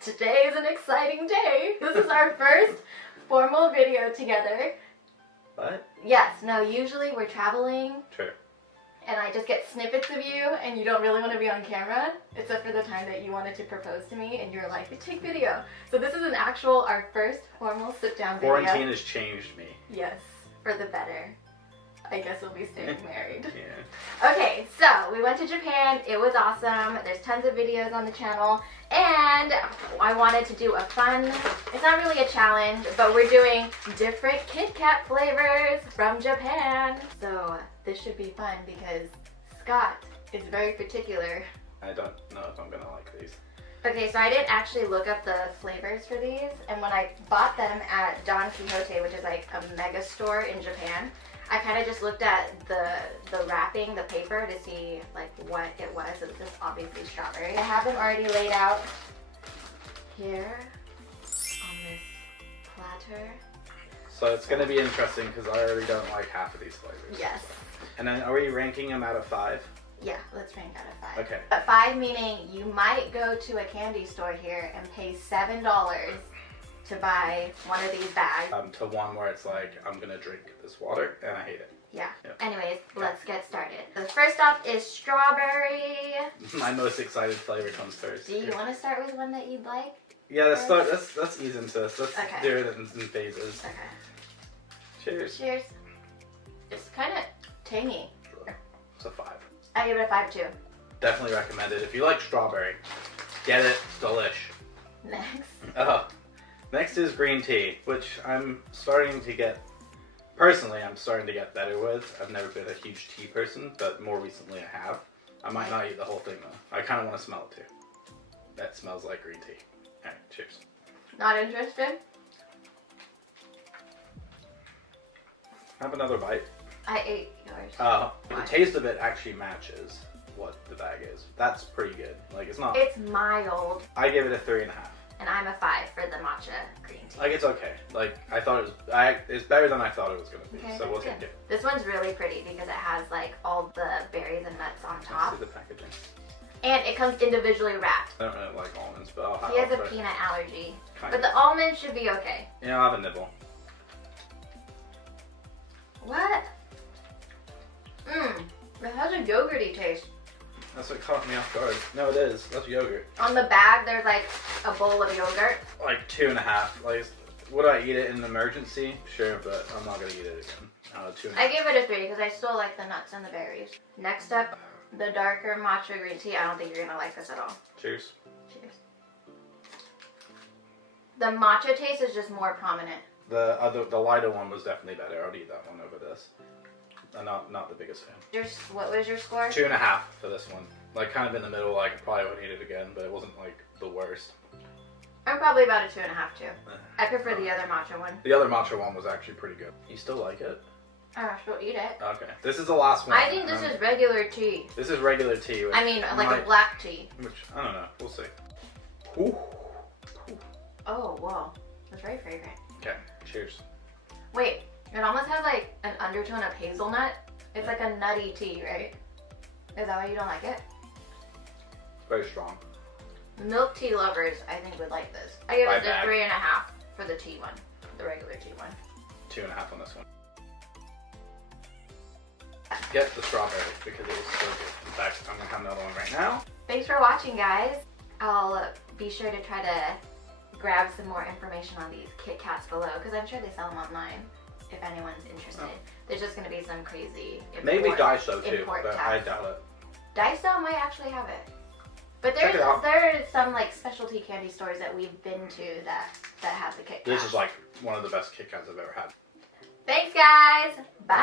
Today is an exciting day. This is our first formal video together. What? Yes, no, usually we're traveling. True. And I just get snippets of you and you don't really want to be on camera, except for the time that you wanted to propose to me and you're like, take video. So this is our first formal sit-down video. Quarantine has changed me. Yes, for the better. I guess we'll be staying married. Yeah. Okay, so we went to Japan. It was awesome. There's tons of videos on the channel. And I wanted to do a fun, it's not really a challenge, but we're doing different KitKat flavors from Japan. So this should be fun because Scott is very particular. I don't know if I'm gonna like these. Okay, so I didn't actually look up the flavors for these. And when I bought them at Don Quixote, which is like a mega store in Japan, I kind of just looked at the wrapping, the paper, to see like what it was. It was just obviously strawberry. I have them already laid out here on this platter. So it's going to be interesting because I already don't like half of these flavors. Yes. And then are we ranking them out of 5? Yeah, let's rank out of 5. Okay. But 5 meaning you might go to a candy store here and pay $7 to buy one of these bags. To one where it's like, I'm going to drink this water and I hate it. Yeah. Yep. Anyways, let's get started. The first up is strawberry. My most excited flavor comes first. Do you want to start with one that you'd like? Yeah, let's ease into this. Let's Okay. do it in phases. Okay. Cheers. Cheers. It's kind of tangy. It's a 5. I give it a 5 too. Definitely recommend it. If you like strawberry, get it. It's delish. Next. Next is green tea, which I'm starting to get better with. I've never been a huge tea person, but more recently I have. I might not eat the whole thing though. I kind of want to smell it too. That smells like green tea. Alright, cheers. Not interested? Have another bite. I ate yours. The taste of it actually matches what the bag is. That's pretty good. Like it's not. It's mild. I give it a 3.5. And I'm a 5 for the matcha green tea. Like it's okay. Like I thought it was. It's better than I thought it was gonna be. Okay, So we'll that's take it. This one's really pretty because it has like all the berries and nuts on Let's top. see the packaging. And it comes individually wrapped. I don't really like almonds, but I'll have. He has a try. peanut allergy. Kind But of. the almond should be okay. Yeah, I'll have a nibble. What? It has a yogurty taste. That's what caught me off guard. No, it is. That's yogurt. On the bag, there's like a bowl of yogurt. Like 2.5. Like, would I eat it in an emergency? Sure, but I'm not gonna eat it again. 2.5. I give it a 3 because I still like the nuts and the berries. Next up, the darker matcha green tea. I don't think you're gonna like this at all. Cheers. Cheers. The matcha taste is just more prominent. The lighter one was definitely better. I'd eat that one over this. I'm not the biggest fan. What was your score? 2.5 for this one. Like kind of in the middle. Like I probably wouldn't eat it again, but it wasn't like the worst. I'm probably about a 2.5 too. I prefer the other matcha one. The other matcha one was actually pretty good. You still like it? I still eat it. Okay. This is the last one. I think this is regular tea. This is regular tea. Which I mean, like a black tea. Which, I don't know. We'll see. Ooh. Oh, whoa. That's very fragrant. Okay. Cheers. Wait, it almost has like an undertone of hazelnut. It's like a nutty tea, right? Is that why you don't like it? Very strong. Milk tea lovers, I think, would like this. I give it bag. a 3.5 for the tea one. The regular tea one. 2.5 on this one. Get the strawberry because it was so good. In fact, I'm gonna have another one right now. Thanks for watching, guys. I'll be sure to try to grab some more information on these KitKats below because I'm sure they sell them online if anyone's interested. Oh. There's just going to be some crazy Maybe Daiso too, import but tax. I doubt it. Daiso might actually have it. But Check it out. there are some like specialty candy stores that we've been to that have the KitKat. This is like one of the best KitKats I've ever had. Thanks, guys. Bye.